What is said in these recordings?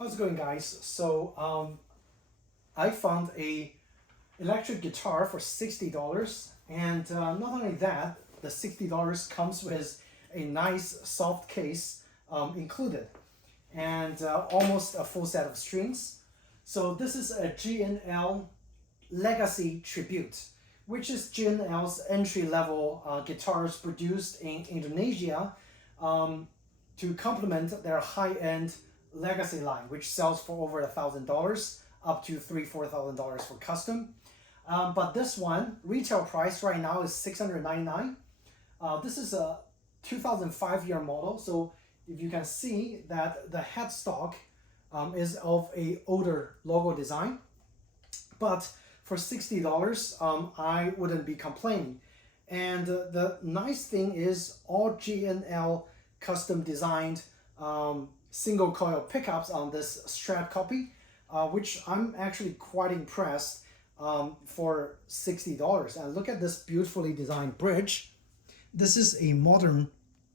How's it going, guys? I found a electric guitar for $60, and not only that, the $60 comes with a nice soft case included, and almost a full set of strings. So this is a G&L Legacy Tribute, which is G&L's entry-level guitars produced in Indonesia to complement their high-end Legacy line, which sells for over $1,000, up to $3,000-4,000 for custom. But this one, retail price right now is $699. This is a 2005 year model, so if you can see that the headstock is of a older logo design, but for $60, I wouldn't be complaining. And the nice thing is all G&L custom designed single coil pickups on this Strat copy, which I'm actually quite impressed for $60. And look at this beautifully designed bridge. This is a modern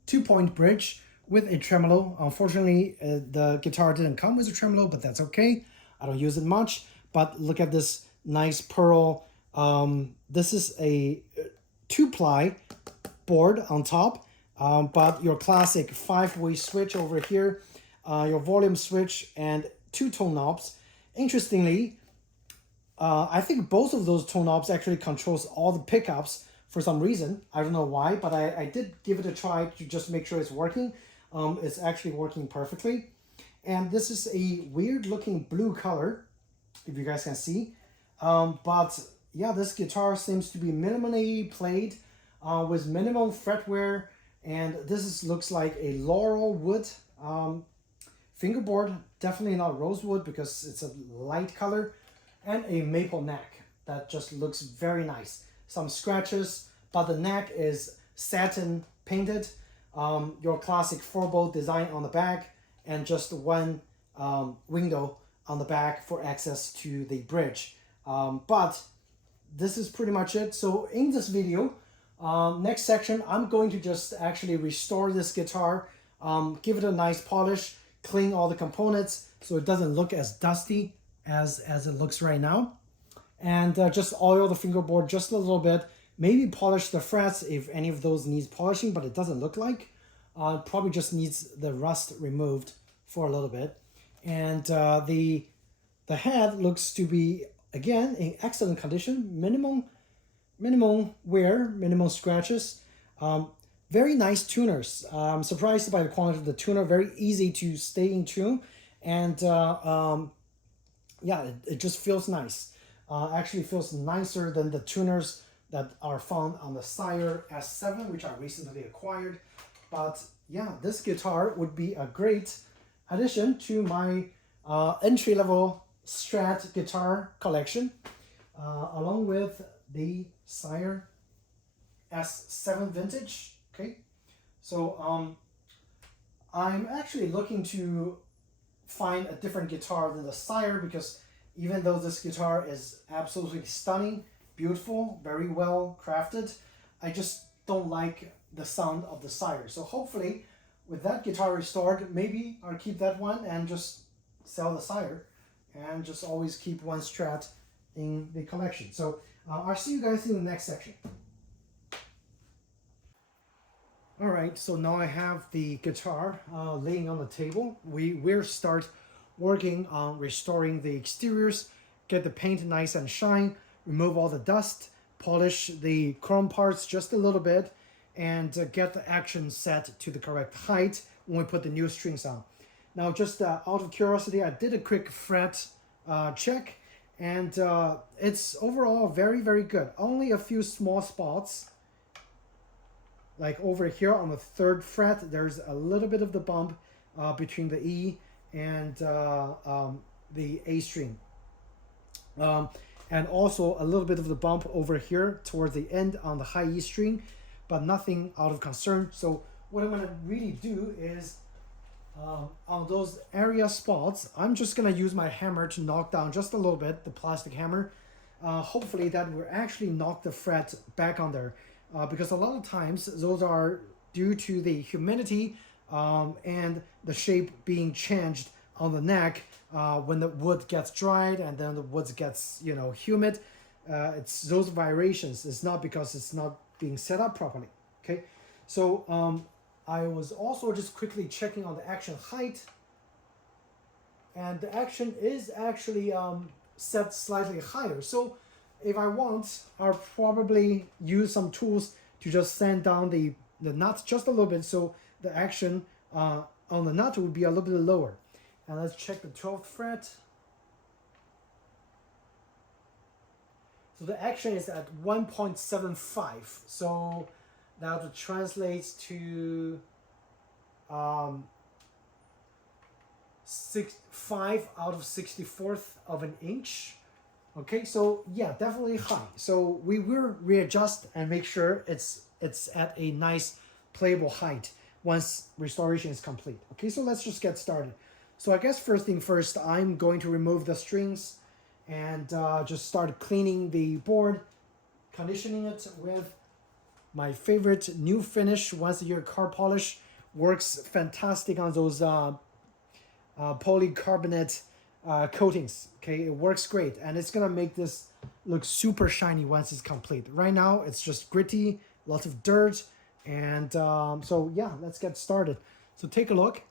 2-point bridge with a tremolo. Unfortunately, the guitar didn't come with a tremolo, but that's okay. I don't use it much. But look at this nice pearl. This is a 2-ply board on top, but your classic 5-way switch over here, your volume switch, and 2 tone knobs. Interestingly, I think both of those tone knobs actually controls all the pickups for some reason. I don't know why, but I did give it a try to just make sure it's working. It's actually working perfectly. And this is a weird looking blue color, if you guys can see. But yeah, this guitar seems to be minimally played with minimum fret wear. And looks like a laurel wood fingerboard, definitely not rosewood because it's a light color, and a maple neck that just looks very nice. Some scratches, but the neck is satin painted. Your classic 4-bolt design on the back, and just one window on the back for access to the bridge. But this is pretty much it. So in this video, next section, I'm going to just actually restore this guitar, give it a nice polish, clean all the components so it doesn't look as dusty as it looks right now, and just oil the fingerboard just a little bit, maybe polish the frets if any of those needs polishing, but it doesn't look like. Probably just needs the rust removed for a little bit. And the head looks to be, again, in excellent condition, minimum wear, minimal scratches. Very nice tuners. I'm surprised by the quality of the tuner. Very easy to stay in tune, and yeah, it just feels nice. Actually feels nicer than the tuners that are found on the Sire S7, which I recently acquired. But yeah, this guitar would be a great addition to my entry-level Strat guitar collection, along with the Sire S7 vintage. Okay, so I'm actually looking to find a different guitar than the Sire, because even though this guitar is absolutely stunning, beautiful, very well crafted, I just don't like the sound of the Sire. So hopefully with that guitar restored, maybe I'll keep that one and just sell the Sire and just always keep one Strat in the collection. So I'll see you guys in the next section. All right, so now I have the guitar laying on the table. We'll start working on restoring the exteriors, get the paint nice and shine, remove all the dust, polish the chrome parts just a little bit, and get the action set to the correct height when we put the new strings on. Now, just out of curiosity, I did a quick fret check, and it's overall very, very good. Only a few small spots. Like over here on the 3rd fret, there's a little bit of the bump between the E and the A string. And also a little bit of the bump over here towards the end on the high E string, but nothing out of concern. So what I'm gonna really do is, on those area spots, I'm just gonna use my hammer to knock down just a little bit, the plastic hammer. Hopefully that will actually knock the fret back on there. Because a lot of times those are due to the humidity and the shape being changed on the neck when the wood gets dried and then the wood gets, you know, humid. It's those vibrations. It's not because it's not being set up properly. Okay, so I was also just quickly checking on the action height, and the action is actually set slightly higher. So if I want, I'll probably use some tools to just sand down the nut just a little bit, so the action on the nut would be a little bit lower. And let's check the 12th fret. So the action is at 1.75. So that translates to 5 out of 64th of an inch. Okay, so yeah, definitely high. So we will readjust and make sure it's at a nice playable height once restoration is complete. Okay, so let's just get started. So I guess first thing first, I'm going to remove the strings and just start cleaning the board, conditioning it with my favorite new finish once a year car polish. Works fantastic on those polycarbonate coatings. Okay, it works great, and it's gonna make this look super shiny once it's complete. Right now it's just gritty, lots of dirt, and so yeah, let's get started. So take a look.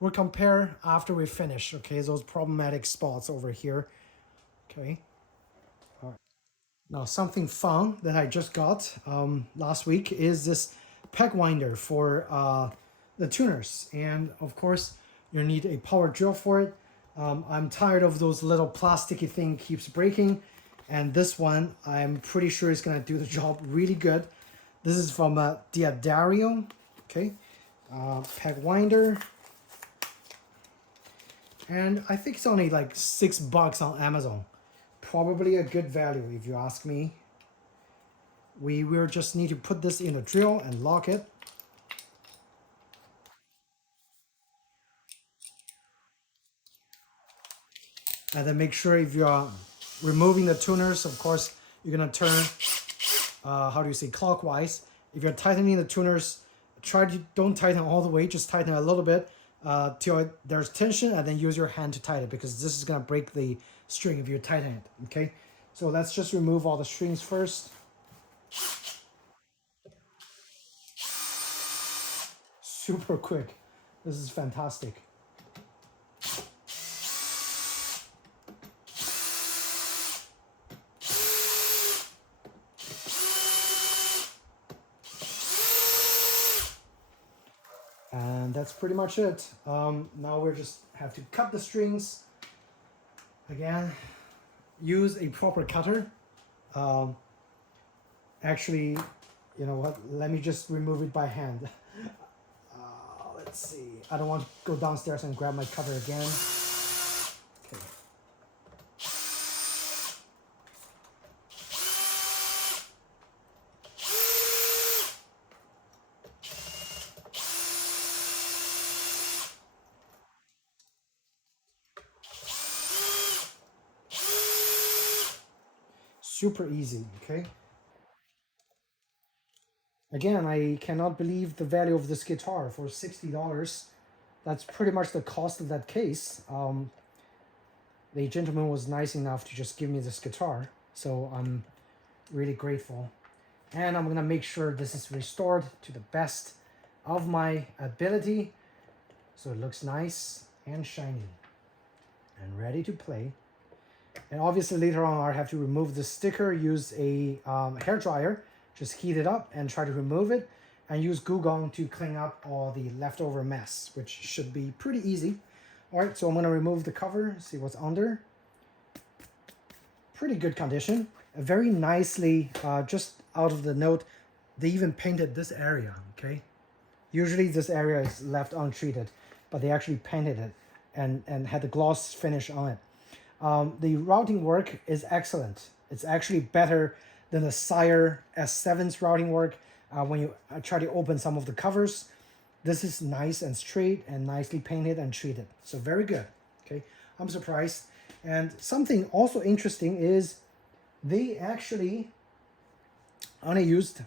We'll compare after we finish. Okay, those problematic spots over here. Okay, all right. Now something fun that I just got last week is this peg winder for the tuners, and of course you need a power drill for it. I'm tired of those little plasticky thing keeps breaking, and this one I'm pretty sure is gonna do the job really good. This is from Diadario. Okay, peg winder, and I think it's only like $6 on Amazon. Probably a good value if you ask me. We will just need to put this in a drill and lock it. And then make sure if you're removing the tuners, of course, you're gonna turn, how do you say, clockwise. If you're tightening the tuners, don't tighten all the way, just tighten a little bit till there's tension, and then use your hand to tighten it, because this is gonna break the string if you tighten it, okay? So let's just remove all the strings first. Super quick. This is fantastic. And that's pretty much it. Now we just have to cut the strings. Again, use a proper cutter. Actually, you know what? Let me just remove it by hand. Let's see. I don't want to go downstairs and grab my cutter again. Okay. Super easy, okay? Again, I cannot believe the value of this guitar for $60. That's pretty much the cost of that case. The gentleman was nice enough to just give me this guitar, so I'm really grateful. And I'm gonna make sure this is restored to the best of my ability, so it looks nice and shiny and ready to play. And obviously later on I'll have to remove the sticker, use a hair dryer, just heat it up and try to remove it, and use Goo Gone to clean up all the leftover mess, which should be pretty easy. All right, so I'm gonna remove the cover, see what's under. Pretty good condition. Very nicely, just out of the note, they even painted this area, okay? Usually this area is left untreated, but they actually painted it and had the gloss finish on it. The routing work is excellent. It's actually better than the Sire S7's routing work. When you try to open some of the covers, this is nice and straight and nicely painted and treated. So very good, okay? I'm surprised. And something also interesting is they actually only used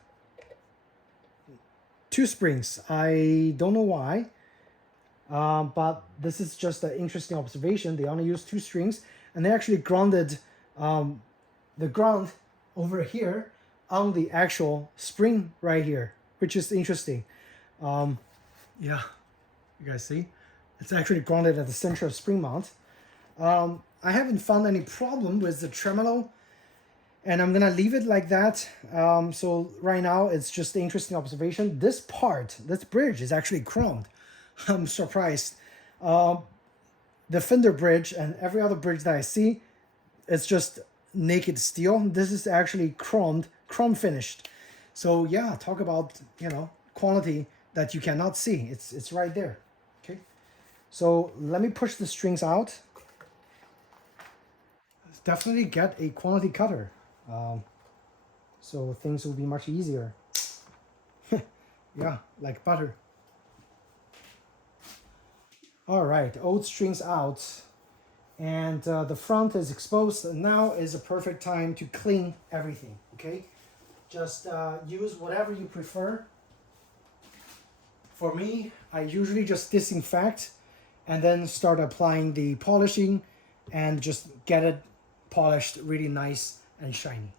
2 springs. I don't know why. But this is just an interesting observation. They only use 2 strings, and they actually grounded the ground over here on the actual spring right here, which is interesting. Yeah, you guys see? It's actually grounded at the center of spring mount. I haven't found any problem with the tremolo, and I'm gonna leave it like that. So right now it's just an interesting observation. This part, this bridge is actually chromed. I'm surprised. The fender bridge and every other bridge that I see, it's just naked steel. This is actually chrome finished. So yeah, talk about, you know, quality that you cannot see. It's right there. Okay, so let me push the strings out. Definitely get a quality cutter, so things will be much easier. Yeah, like butter. All right, old strings out, and the front is exposed. Now is a perfect time to clean everything. Okay, just use whatever you prefer. For me, I usually just disinfect and then start applying the polishing and just get it polished really nice and shiny.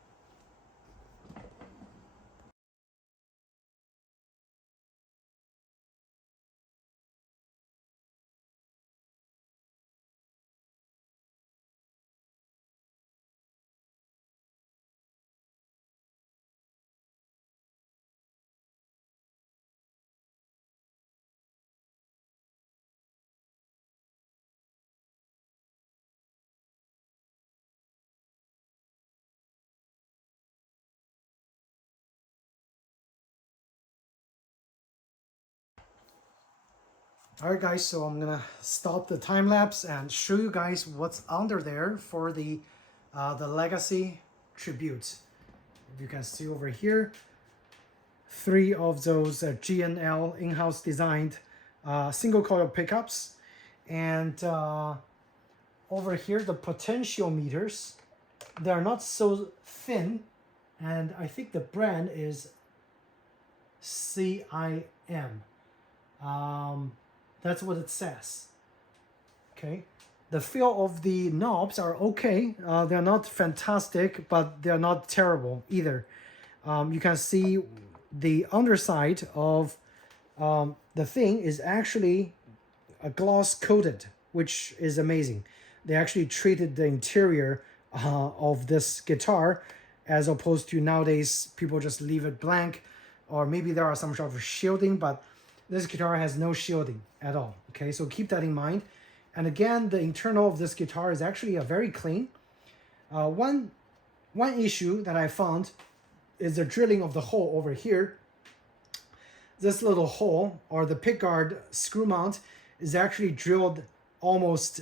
All right, guys, so I'm gonna stop the time lapse and show you guys what's under there for the Legacy Tribute. If you can see over here, 3 of those G&L in-house designed single coil pickups, and over here the potential meters. They're not so thin, and I think the brand is CIM. That's what it says. Okay, the feel of the knobs are okay. They're not fantastic, but they're not terrible either. You can see the underside of the thing is actually a gloss coated, which is amazing. They actually treated the interior of this guitar, as opposed to nowadays people just leave it blank, or maybe there are some sort of shielding, but this guitar has no shielding at all. Okay, so keep that in mind. And again, the internal of this guitar is actually a very clean. One issue that I found is the drilling of the hole over here. This little hole, or the pickguard screw mount, is actually drilled almost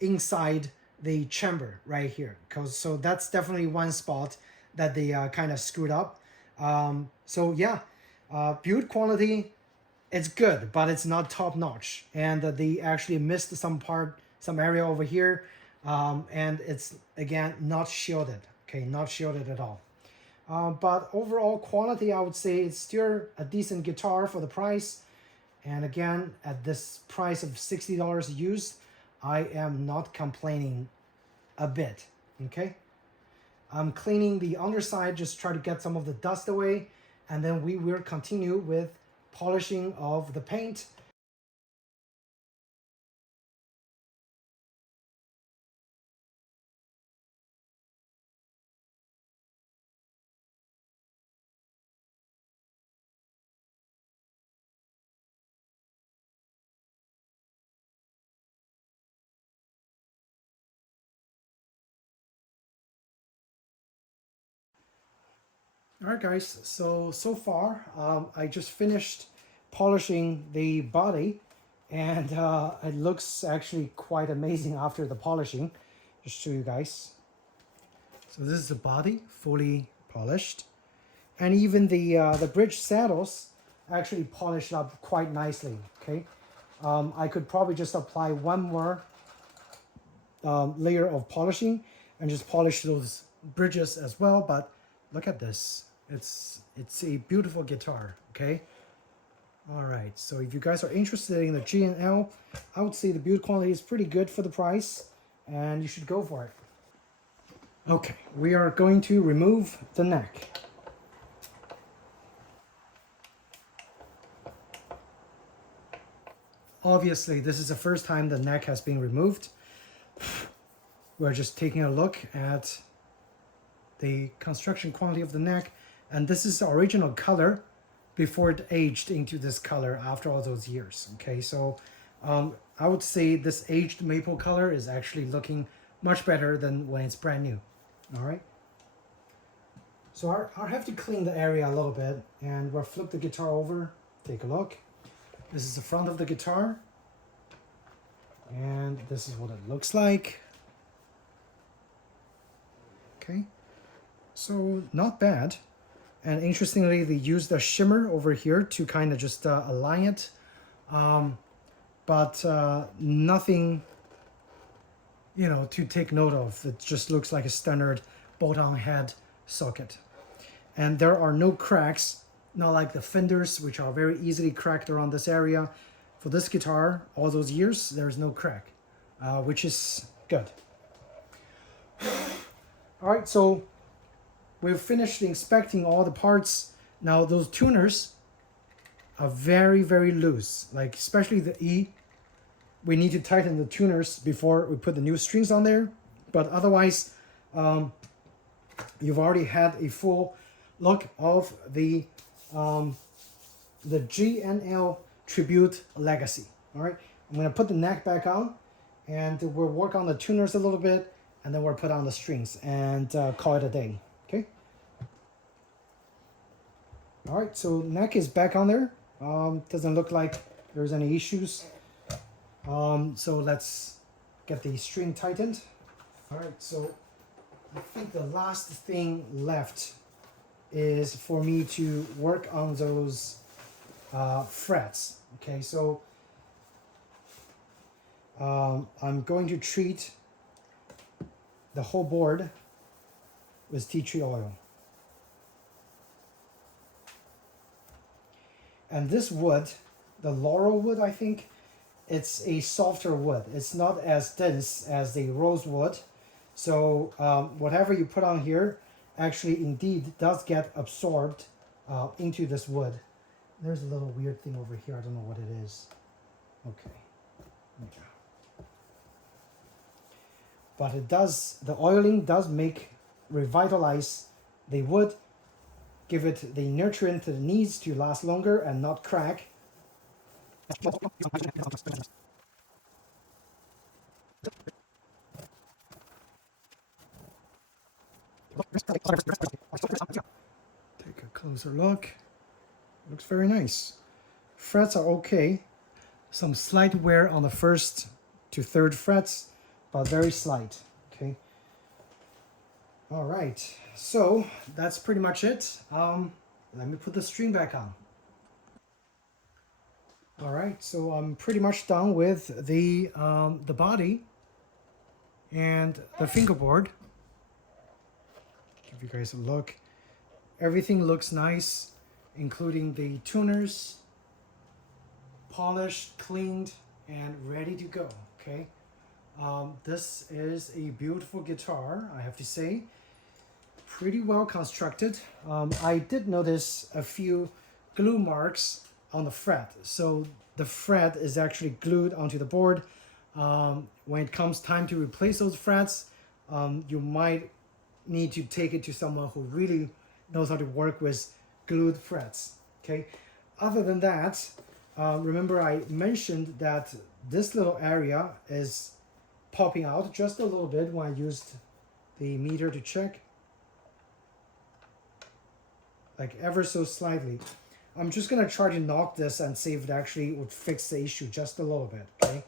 inside the chamber right here. So that's definitely one spot that they kind of screwed up. So yeah, build quality, it's good, but it's not top notch. And they actually missed some area over here. And it's, again, not shielded. Okay, not shielded at all. But overall quality, I would say it's still a decent guitar for the price. And again, at this price of $60 used, I am not complaining a bit. Okay, I'm cleaning the underside, just try to get some of the dust away, and then we will continue with polishing of the paint. All right, guys, so far I just finished polishing the body, and it looks actually quite amazing after the polishing. Just show you guys. So this is the body, fully polished, and even the bridge saddles actually polished up quite nicely. Okay, I could probably just apply one more layer of polishing and just polish those bridges as well. But look at this. It's a beautiful guitar. Okay, All right, so if you guys are interested in the G&L, I would say the build quality is pretty good for the price, and you should go for it. Okay, we are going to remove the neck. Obviously, this is the first time the neck has been removed. We're just taking a look at the construction quality of the neck, and this is the original color before it aged into this color after all those years. Okay, so I would say this aged maple color is actually looking much better than when it's brand new. All right, so I'll have to clean the area a little bit, and we'll flip the guitar over, take a look. This is the front of the guitar, and this is what it looks like. Okay, so not bad. And interestingly, they used a shimmer over here to kind of just align it. But nothing, you know, to take note of. It just looks like a standard bolt-on head socket. And there are no cracks, not like the fenders, which are very easily cracked around this area. For this guitar, all those years, there's no crack, which is good. All right, so we've finished inspecting all the parts. Now those tuners are very, very loose, like especially the E. We need to tighten the tuners before we put the new strings on there. But otherwise, you've already had a full look of the G&L Tribute Legacy. All right, I'm gonna put the neck back on, and we'll work on the tuners a little bit, and then we'll put on the strings and call it a day. Okay. All right, so neck is back on there. Doesn't look like there's any issues. So let's get the string tightened. All right, so I think the last thing left is for me to work on those frets. Okay, so I'm going to treat the whole board with tea tree oil. And this wood, the laurel wood, I think, it's a softer wood. It's not as dense as the rosewood. So whatever you put on here actually indeed does get absorbed into this wood. There's a little weird thing over here. I don't know what it is. Okay. Yeah. But it does, the oiling does revitalize the wood, give it the nutrient it needs to last longer and not crack. Take a closer look. Looks very nice. Frets are okay. Some slight wear on the first to third frets, but very slight. Okay. All right. So that's pretty much it. Let me put the string back on. All right. So I'm pretty much done with the body and the fingerboard. Give you guys a look. Everything looks nice, including the tuners, polished, cleaned, and ready to go. Okay. This is a beautiful guitar, I have to say. Pretty well constructed. I did notice a few glue marks on the fret. So the fret is actually glued onto the board. When it comes time to replace those frets, you might need to take it to someone who really knows how to work with glued frets. Okay. Other than that, remember I mentioned that this little area is popping out just a little bit when I used the meter to check. Like ever so slightly. I'm just gonna try to knock this and see if it actually would fix the issue just a little bit, okay?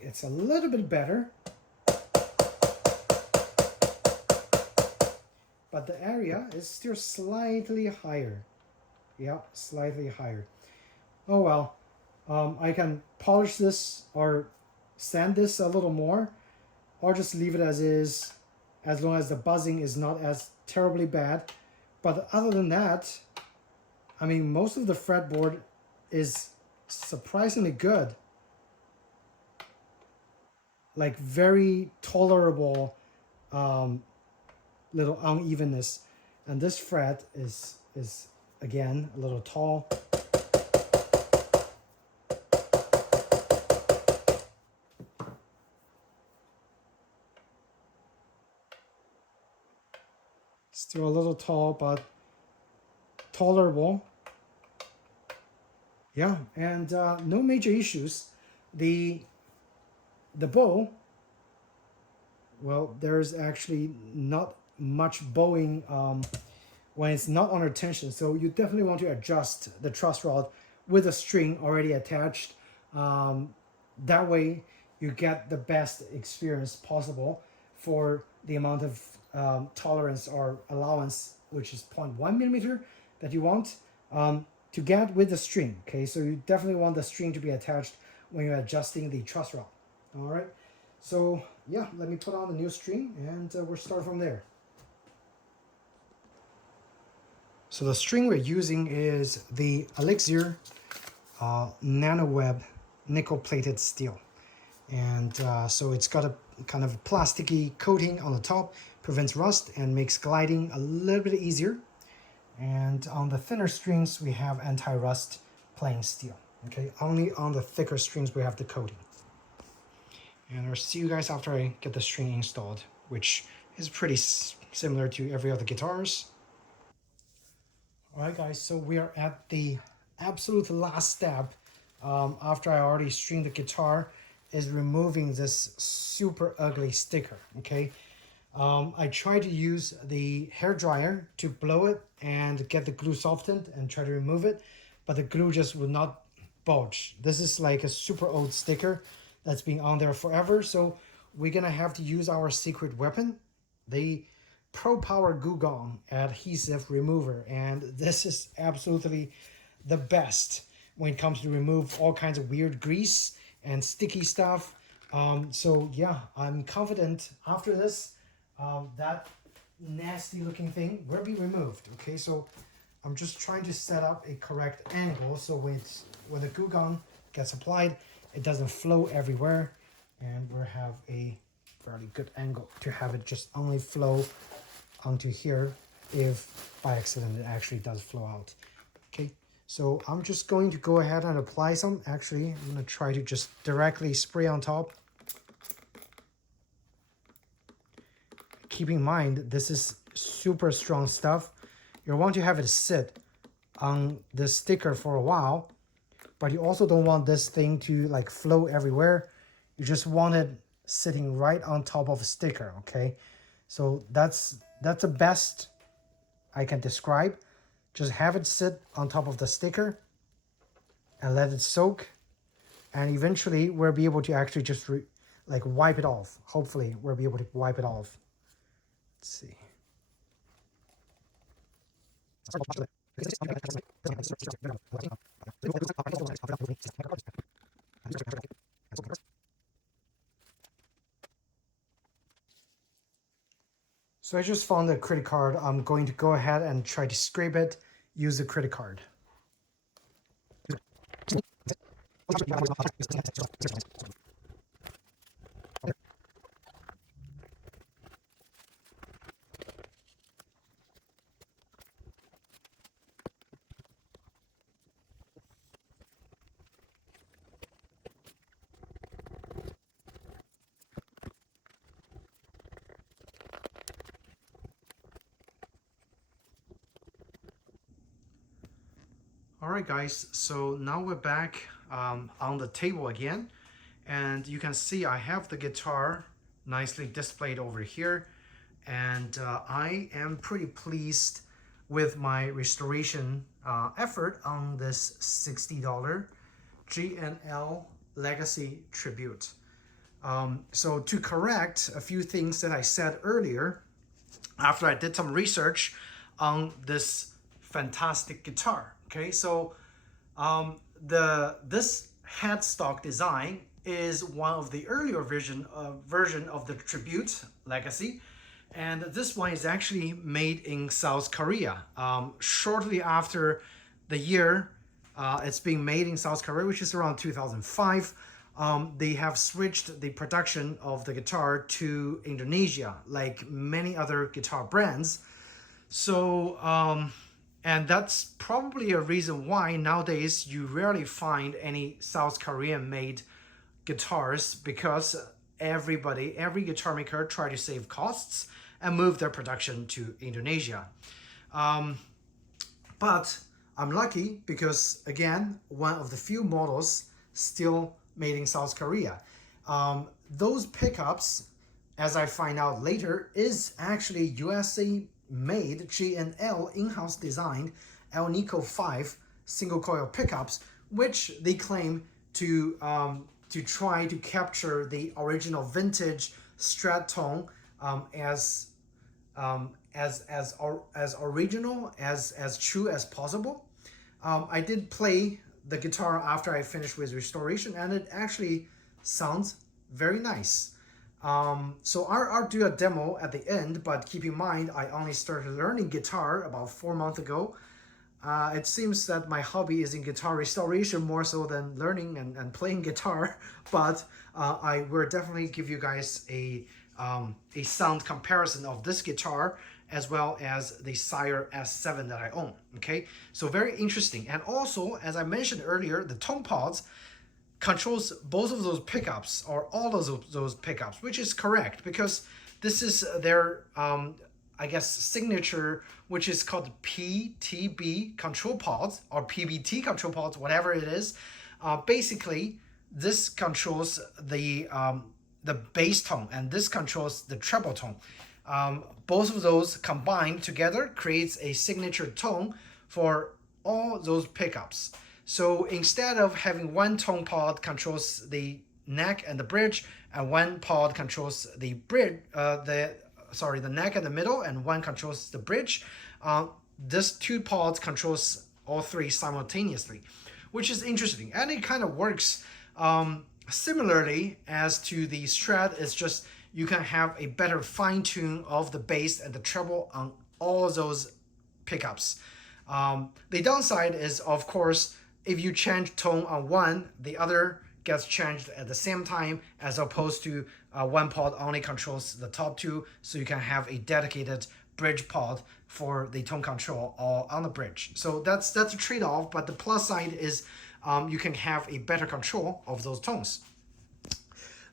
It's a little bit better. But the area is still slightly higher. Yeah, slightly higher. Oh well. I can polish this or sand this a little more, or just leave it as is, as long as the buzzing is not as terribly bad. But other than that, I mean, most of the fretboard is surprisingly good. Like very tolerable little unevenness. And this fret is again a little tall. Still a little tall, but tolerable. Yeah, and no major issues. The bow, well, there's actually not much bowing when it's not under tension. So you definitely want to adjust the truss rod with a string already attached. That way you get the best experience possible for the amount of tolerance or allowance, which is 0.1 millimeter that you want to get with the string. Okay, so you definitely want the string to be attached when you're adjusting the truss rod. All right, so yeah, let me put on the new string and we'll start from there. So the string we're using is the Elixir NanoWeb nickel-plated steel. And so it's got a kind of plasticky coating on the top, prevents rust and makes gliding a little bit easier. And on the thinner strings, we have anti-rust plain steel. Okay, only on the thicker strings we have the coating. And I'll see you guys after I get the string installed, which is pretty similar to every other guitars. All right, guys, so we are at the absolute last step after I already stringed the guitar, is removing this super ugly sticker, okay? I tried to use the hair dryer to blow it and get the glue softened and try to remove it, but the glue just would not budge. This is like a super old sticker that's been on there forever, so we're gonna have to use our secret weapon, the Pro Power Goo Gone adhesive remover, and this is absolutely the best when it comes to remove all kinds of weird grease and sticky stuff. So yeah, I'm confident after this that nasty looking thing will be removed. Okay, so I'm just trying to set up a correct angle so when the Goo Gone gets applied, it doesn't flow everywhere, and we'll have a fairly good angle to have it just only flow onto here if by accident it actually does flow out. Okay, so I'm just going to go ahead and apply some. Actually, I'm going to try to just directly spray on top. Keep in mind, this is super strong stuff. You want to have it sit on the sticker for a while, but you also don't want this thing to like flow everywhere. You just want it sitting right on top of a sticker, okay? So that's the best I can describe. Just have it sit on top of the sticker and let it soak, and eventually we'll be able to actually just like wipe it off. Hopefully we'll be able to wipe it off. Let's see. So I just found the credit card. I'm going to go ahead and try to scrape it, use the credit card. All right, guys, so now we're back on the table again, and you can see I have the guitar nicely displayed over here, and I am pretty pleased with my restoration effort on this $60 G&L Legacy Tribute. So to correct a few things that I said earlier, after I did some research on this fantastic guitar. Okay, so this headstock design is one of the earlier version of the Tribute Legacy. And this one is actually made in South Korea. Shortly after the year it's being made in South Korea, which is around 2005, they have switched the production of the guitar to Indonesia, like many other guitar brands. So, and that's probably a reason why nowadays you rarely find any South Korean made guitars, because every guitar maker try to save costs and move their production to Indonesia. But I'm lucky because, again, one of the few models still made in South Korea. Those pickups, as I find out later, is actually USA made G&L in-house designed El Nico 5 single coil pickups, which they claim to try to capture the original vintage Strat tone as original, as true as possible. I did play the guitar after I finished with restoration, and it actually sounds very nice. So I'll do a demo at the end, but keep in mind I only started learning guitar about 4 months ago. It seems that my hobby is in guitar restoration more so than learning and playing guitar, but I will definitely give you guys a sound comparison of this guitar as well as the Sire S7 that I own. Okay, so very interesting. And also, as I mentioned earlier, the tone pods controls both of those pickups, or all of those pickups, which is correct because this is their I guess signature, which is called PTB control pods or PBT control pods, whatever it is. Basically, this controls the bass tone, and this controls the treble tone. Both of those combined together creates a signature tone for all those pickups. So instead of having one tone pod controls the neck and the bridge, and one pod controls the bridge, the neck and the middle, and one controls the bridge, this two pods controls all three simultaneously, which is interesting, and it kind of works similarly as to the Strat. It's just you can have a better fine tune of the bass and the treble on all those pickups. The downside is, of course, if you change tone on one, the other gets changed at the same time, as opposed to one pod only controls the top two, so you can have a dedicated bridge pod for the tone control all on the bridge. So that's a trade-off, but the plus side is you can have a better control of those tones.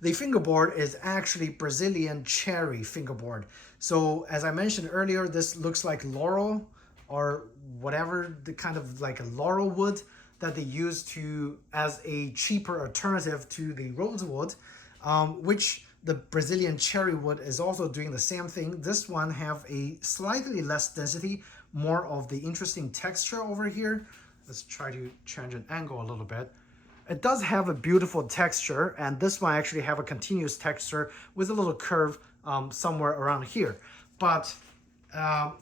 The fingerboard is actually Brazilian cherry fingerboard. So as I mentioned earlier, this looks like laurel or whatever, the kind of like a laurel wood that they use as a cheaper alternative to the rosewood, which the Brazilian cherry wood is also doing the same thing. This one have a slightly less density, more of the interesting texture over here. Let's try to change an angle a little bit. It does have a beautiful texture, and this one actually have a continuous texture with a little curve somewhere around here. But I'm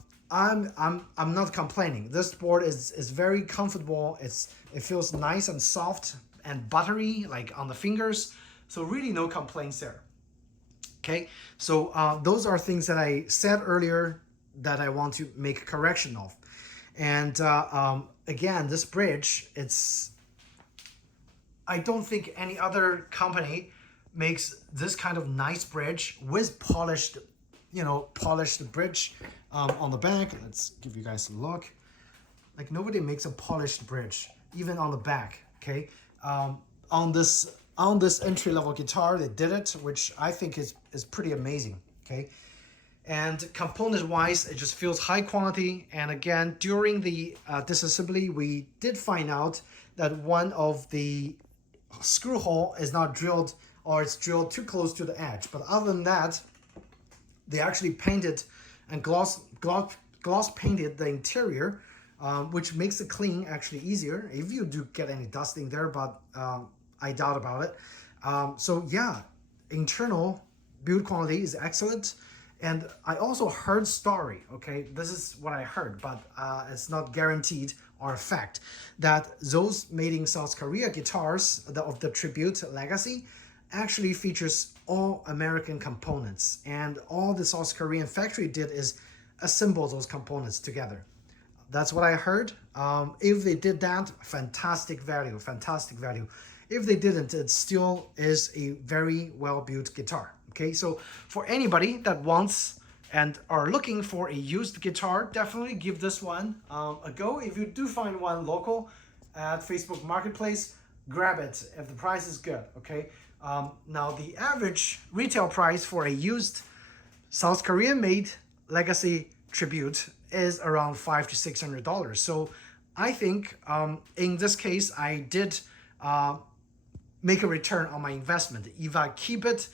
not complaining. This board is very comfortable. It feels nice and soft and buttery, like on the fingers. So really no complaints there. Okay, so those are things that I said earlier that I want to make a correction of. And again, this bridge, I don't think any other company makes this kind of nice bridge with polished bridge on the back. Let's give you guys a look. Like nobody makes a polished bridge, even on the back. Okay, on this entry-level guitar, they did it, which I think is pretty amazing. Okay, and component-wise, it just feels high quality. And again, during the disassembly, we did find out that one of the screw hole is not drilled, or it's drilled too close to the edge. But other than that, they actually painted and gloss painted the interior, which makes the clean actually easier if you do get any dusting there, but I doubt about it. So yeah, internal build quality is excellent. And I also heard story, okay, this is what I heard, but it's not guaranteed or a fact, that those made in South Korea guitars of the Tribute Legacy actually features all American components, and all the South Korean factory did is assemble those components together. That's what I heard. If they did that, fantastic value, fantastic value. If they didn't, it still is a very well-built guitar. Okay, so for anybody that wants and are looking for a used guitar, definitely give this one a go. If you do find one local at Facebook Marketplace, grab it if the price is good. Okay, now the average retail price for a used South Korean made Legacy Tribute is around $500 to $600. So I think in this case I did make a return on my investment. If I keep it,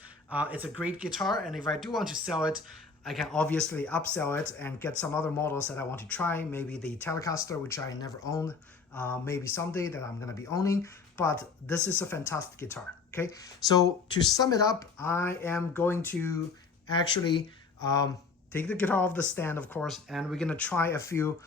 it's a great guitar, and if I do want to sell it, I can obviously upsell it and get some other models that I want to try. Maybe the Telecaster, which I never owned, maybe someday that I'm gonna be owning. But this is a fantastic guitar. Okay, so to sum it up, I am going to actually take the guitar off the stand, of course, and we're gonna try a few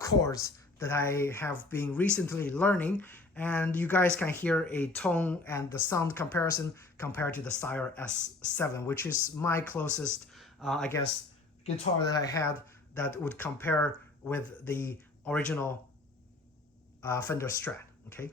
chords that I have been recently learning, and you guys can hear a tone and the sound comparison compared to the Sire S7, which is my closest, I guess, guitar that I had that would compare with the original Fender Strat. Okay.